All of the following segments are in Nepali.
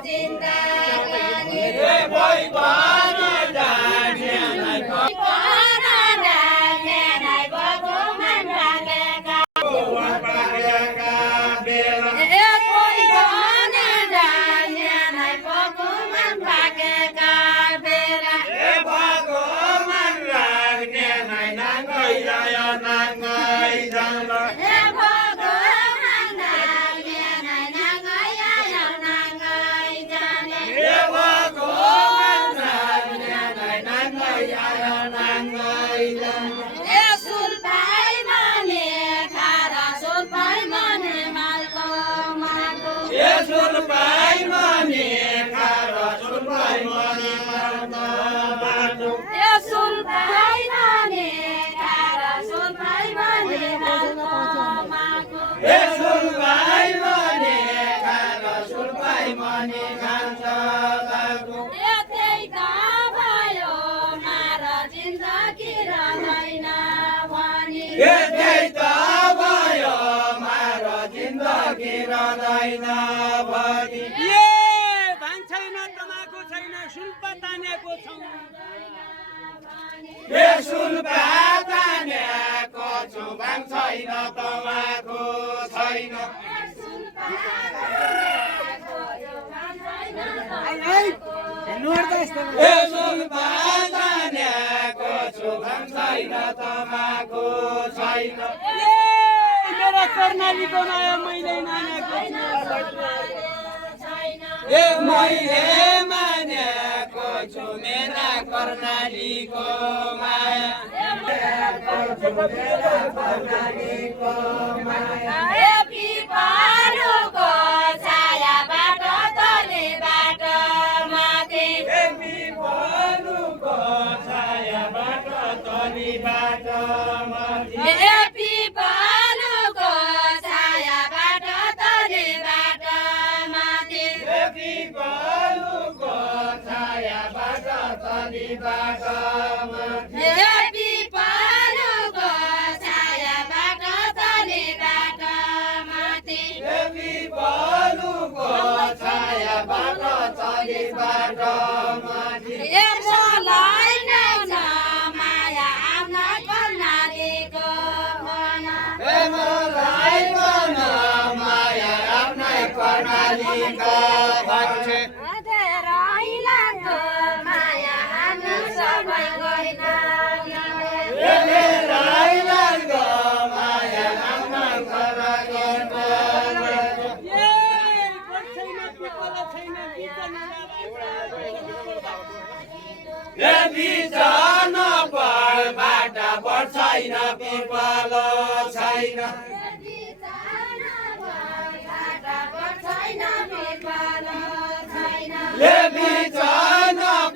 जिंदा त्यही त भयो मारो जिन्दगी रहँदैन भनी भान छैन तमाखु छैन सुल्प तानेको छौँ सुल्पा तानेको छु भाङ छैन तमाखु छैन सुल्पा तानेको छु भाङ छैन तमाखु छैन मेरा कर्णालीको माया मैले मानेको मैले मानेको छु मेरा कर्णालीको माया पिपलको छायाबाट तलेबाट माथि पिपलको छायाबाट तलीबाट माथि पिपलको छायाबाट तलेबाट माथि पिपलको छायाबाट तलीबाट माथि पिपलको छायाबाट तलेबाट माथि पिपलको छायाबाट तलीबाट माथि मलाई ल्याउन माया आफ्ना कर्णालीको भन मलाई भन माया आफ्नै कर्णालीका भन्छ रहिलाको माया आफ्नो सबै होइन राई लाग्दो माया आफ्नै कर्णालीका बिचन पढबाट बढ्छैन पिपल छैन बिचन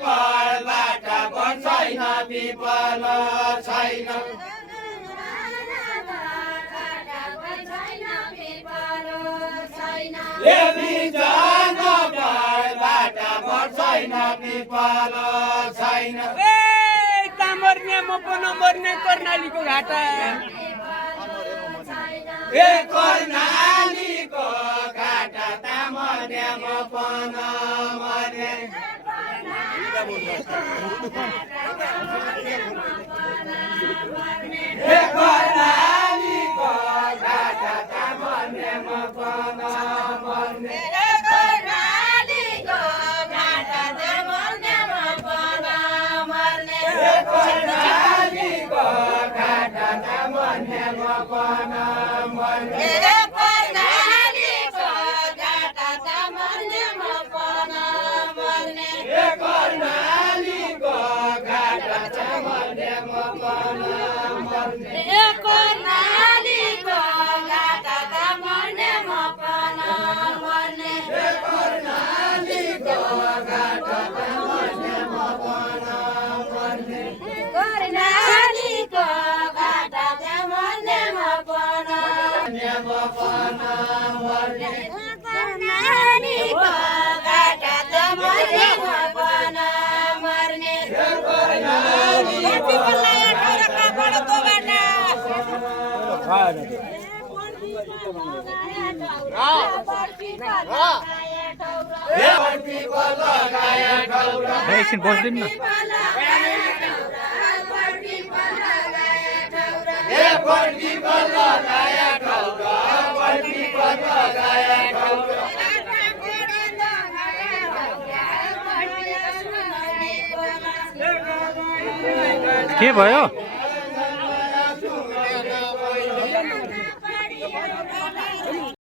पढबाट बढ्छैन पिपल छैन बिचन पढबाट बढ्छैन पिपल छैन मर्ने म पनि मर्ने कर्णालीको घाटा कर्णालीको घाटा तामर्ने म पन मर्ने कर्णालीको घाटा तामर्ने म पन मर्ने कर्णालीको घाटा तामर्ने म पन मर्ने कर्णालीको घाटा तामर्ने म पन मर्ने कर्णालीको घाटा तामर्ने म पन मर्ने कर्णालीको घाटा तामर्ने म पन मर्ने कर्णालीको घाटा तामर्ने म पन मर्ने कर्णालीको घाटा तामर्ने म पन मर्ने कर्णालीको घाटा तामर्ने म पन मर्ने कर्णालीको घाटा तामर्ने म पन मर्ने एकछिन बस्दिनु न के भयो